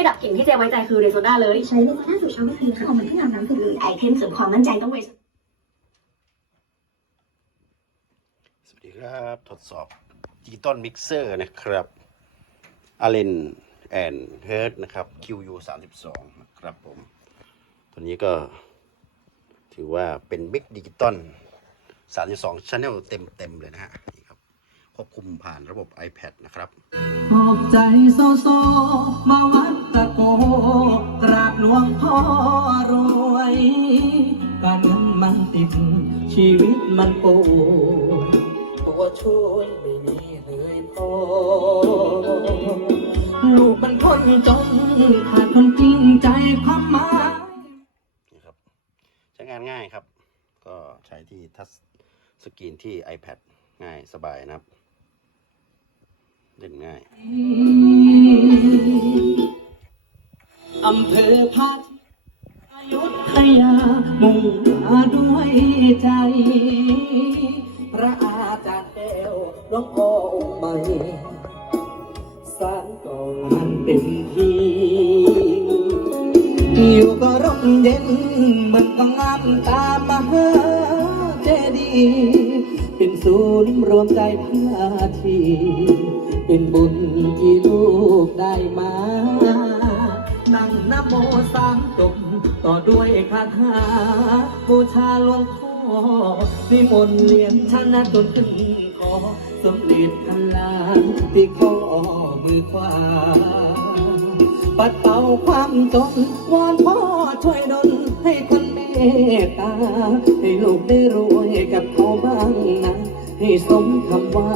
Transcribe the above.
ยดับกลิ่นที่เจไว้ใจคือเรโซนาเลยใช้เลโซน่าสูตรเช้าไม่คืนค่ะออกมาเพิ่งอาบน้ำเสร็จเลยไอเทมเสริมความมั่นใจต้องเรโซสวัสดีครับทดสอบดิจิตอลมิกเซอร์นะครับอาเลนแอนเฮิร์นะครับ QU 3 2นะครับผมตัวนี้ก็ถือว่าเป็นมิกดิจิตอล32 Channel เต็มเต็มๆเลยนะฮะนี่ครับควบคุมผ่านระบบ iPad นะครับ ขอบใจโซโซมาวั พ่อรวยการเงินมันติด ชีวิตมันโปตัวช่วยไม่มีเลยพอลูกมันคนจนขาดคนจริงใจความหมายนี่ครับใช้งานง่ายครับ ก็ใช้ที่ทัชสกรีนที่ iPad ง่ายสบายนะครับ เล่นง่าย ยุธยามุ่งมาด้วยใจ พระอาจารย์แก้วหลวงพ่อองค์ใหม่สารก่องานเป็นทีอยู่ก็ร่มเย็นเหมือนก็งามตามมหาเจดีย์เป็นศูนย์รวมใจพาทีเป็นบุญที่ลูกได้มา นั่งนโมสามจบ ต่อด้วยคาถาบูชาหลวงพ่อนิมนต์เลี้ยงชนะจนขึ้นคอสมเด็จพลานที่ข้อมือขวาปัดเป่าความจนวอนพ่อช่วยดลให้คนเมตตา ให้ลูกได้รวยกับเขาบ้างนะ ให้สมคำว่า